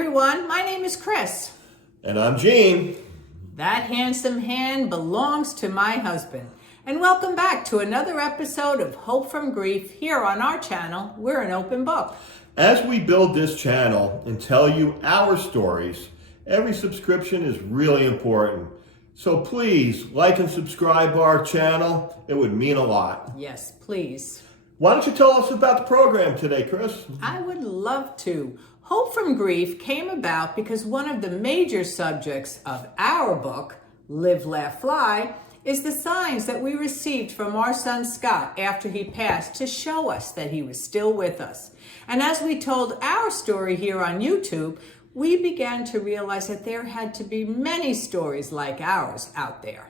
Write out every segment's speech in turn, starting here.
everyone, my name is Chris. And I'm Gene. That handsome hand belongs to my husband. And welcome back to another episode of Hope from Grief here on our channel. We're an open book. As we build this channel and tell you our stories, every subscription is really important. So please like and subscribe to our channel. It would mean a lot. Yes, please. Why don't you tell us about the program today, Chris? I would love to. Hope from Grief came about because one of the major subjects of our book, Live, Laugh, Fly, is the signs that we received from our son Scott after he passed to show us that he was still with us. And as we told our story here on YouTube, we began to realize that there had to be many stories like ours out there.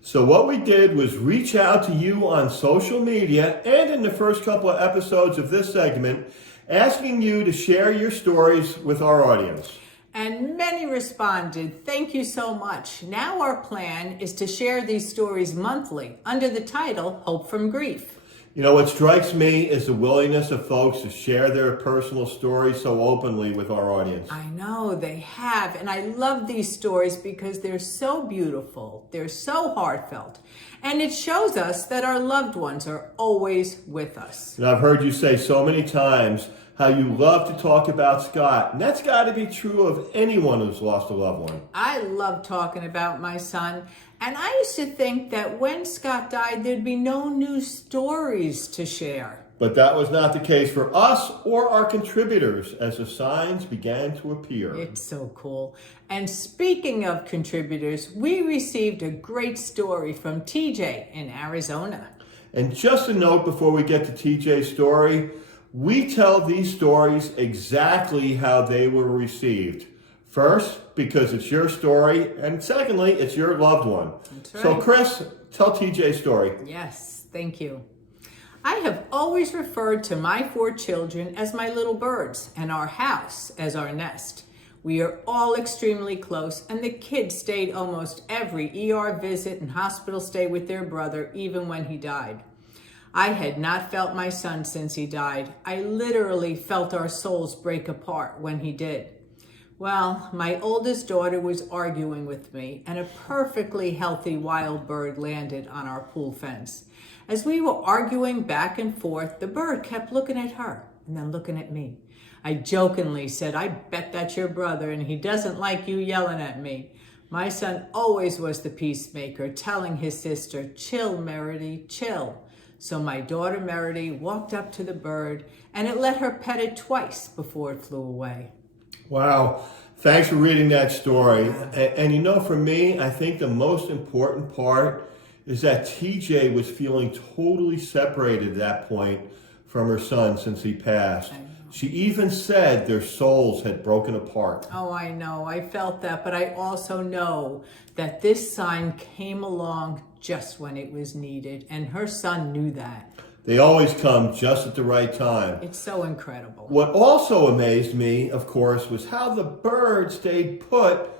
So what we did was reach out to you on social media and in the first couple of episodes of this segment, asking you to share your stories with our audience. And many responded, thank you so much. Now our plan is to share these stories monthly under the title, Hope from Grief. You know, what strikes me is the willingness of folks to share their personal stories so openly with our audience. I know they have, and I love these stories because they're so beautiful, they're so heartfelt, and it shows us that our loved ones are always with us. And I've heard you say so many times how you love to talk about Scott, and that's got to be true of anyone who's lost a loved one. I love talking about my son, and I used to think that when Scott died, there'd be no new stories to share. But that was not the case for us or our contributors as the signs began to appear. It's so cool. And speaking of contributors, we received a great story from TJ in Arizona. And just a note before we get to TJ's story, we tell these stories exactly how they were received. First, because it's your story, and secondly, it's your loved one. That's right. So Chris, tell TJ's story. Yes, thank you. I have always referred to my 4 children as my little birds and our house as our nest. We are all extremely close, and the kids stayed almost every ER visit and hospital stay with their brother, even when he died. I had not felt my son since he died. I literally felt our souls break apart when he did. Well, my oldest daughter was arguing with me, and a perfectly healthy wild bird landed on our pool fence. As we were arguing back and forth, the bird kept looking at her and then looking at me. I jokingly said, I bet that's your brother, and he doesn't like you yelling at me. My son always was the peacemaker, telling his sister, chill, Meredy, chill. So my daughter Meredy walked up to the bird, and it let her pet it twice before it flew away. Wow. Thanks for reading that story. And you know, for me, I think the most important part is that TJ was feeling totally separated at that point from her son since he passed. She even said their souls had broken apart. Oh, I know. I felt that, but I also know that this sign came along just when it was needed, and her son knew that. They always come just at the right time. It's so incredible. What also amazed me, of course, was how the bird stayed put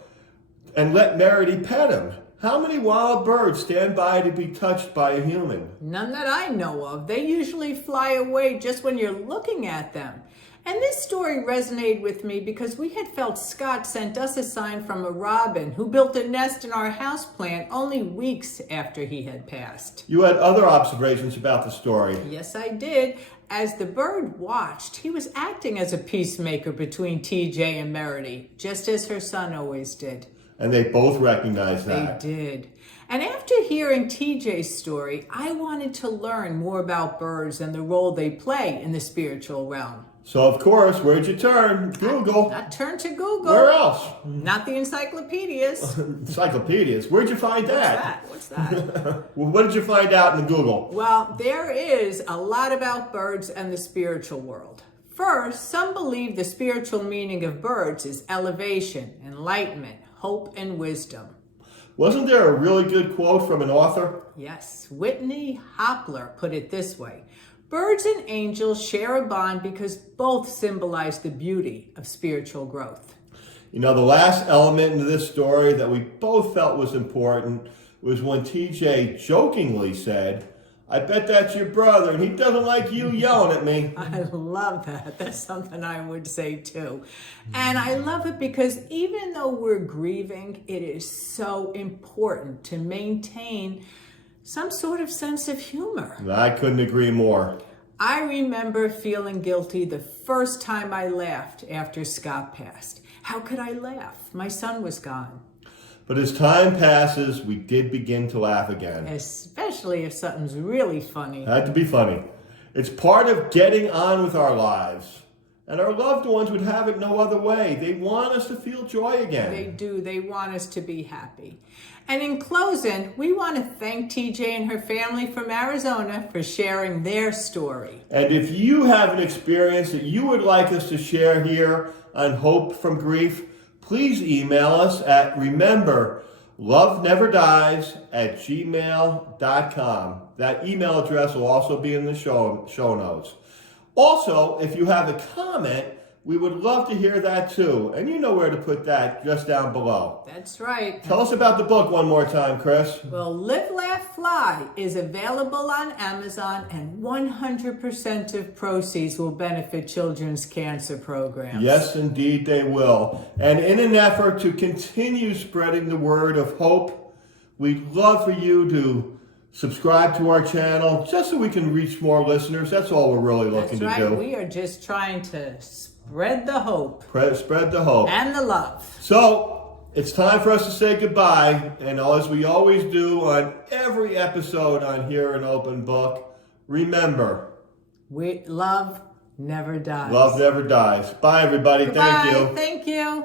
and let Meredy pet him. How many wild birds stand by to be touched by a human? None that I know of. They usually fly away just when you're looking at them. And this story resonated with me because we had felt Scott sent us a sign from a robin who built a nest in our houseplant only weeks after he had passed. You had other observations about the story. Yes, I did. As the bird watched, he was acting as a peacemaker between TJ and Meredy, just as her son always did. And they both recognized that. They did. And after hearing TJ's story, I wanted to learn more about birds and the role they play in the spiritual realm. So, of course, where'd you turn? Google. I turned to Google. Where else? Not the encyclopedias. Encyclopedias. Where'd you find that? What's that? Well, what did you find out in the Google? Well, there is a lot about birds and the spiritual world. First, some believe the spiritual meaning of birds is elevation, enlightenment, hope, and wisdom. Wasn't there a really good quote from an author? Yes, Whitney Hopler put it this way. Birds and angels share a bond because both symbolize the beauty of spiritual growth. You know, the last element in this story that we both felt was important was when TJ jokingly said, I bet that's your brother, and he doesn't like you yelling at me. I love that. That's something I would say too. And I love it because even though we're grieving, it is so important to maintain some sort of sense of humor. I couldn't agree more. I remember feeling guilty the first time I laughed after Scott passed. How could I laugh? My son was gone. But as time passes, we did begin to laugh again. Especially if something's really funny. It had to be funny. It's part of getting on with our lives. And our loved ones would have it no other way. They want us to feel joy again. They do. They want us to be happy. And in closing, we want to thank TJ and her family from Arizona for sharing their story. And if you have an experience that you would like us to share here on Hope from Grief, please email us at rememberloveneverdie@gmail.com. That email address will also be in the show notes. Also, if you have a comment, we would love to hear that too. And you know where to put that, just down below. That's right. Tell us about the book one more time, Chris. Well, Live, Laugh, Fly is available on Amazon, and 100% of proceeds will benefit children's cancer programs. Yes, indeed they will. And in an effort to continue spreading the word of hope, we'd love for you to subscribe to our channel just so we can reach more listeners. That's all we're really looking That's to right. do. We are just trying to spread the hope Spread the hope. and the love. So, it's time for us to say goodbye. And as we always do on every episode on Here an Open Book, remember, Love never dies. love never dies. Bye, everybody. Goodbye. Thank you. Thank you.